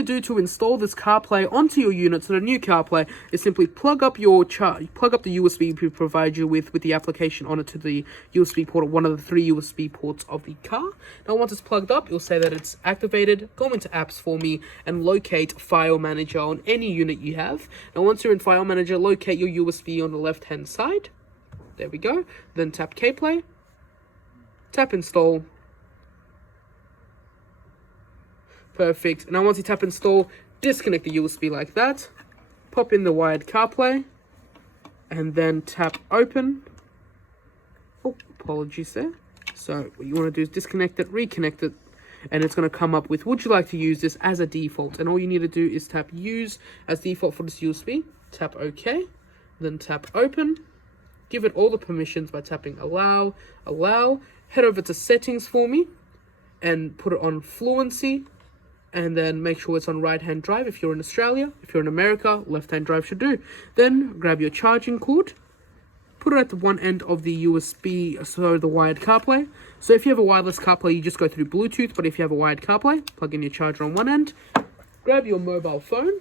to do to install this CarPlay onto your unit, so the new CarPlay, is simply plug up the USB we provide you with the application on it to the USB port, one of the 3 USB ports of the car. Now once it's plugged up, you'll say that it's activated. Go into apps for me and locate File Manager on any unit you have. Now once you're in File Manager, locate your USB on the left hand side. There we go. Then tap CarPlay, tap install. Perfect. Now once you tap install, disconnect the USB like that, pop in the wired CarPlay, and then tap open. Oh, apologies there. So what you want to do is disconnect it, reconnect it, and it's going to come up with, would you like to use this as a default? And all you need to do is tap use as default for this USB, tap OK, then tap open, give it all the permissions by tapping allow, head over to settings for me, and put it on fluency, and then make sure it's on right-hand drive if you're in Australia. If you're in America, left-hand drive should do. Then grab your charging cord, put it at the one end of the USB, so the wired CarPlay. So if you have a wireless CarPlay, you just go through Bluetooth, but if you have a wired CarPlay, plug in your charger on one end, grab your mobile phone.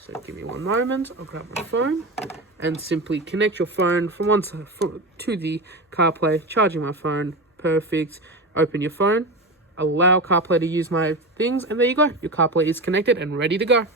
So give me one moment, I'll grab my phone, and simply connect your phone from to the CarPlay, charging my phone, perfect. Open your phone, allow CarPlay to use my things, and there you go. Your CarPlay is connected and ready to go.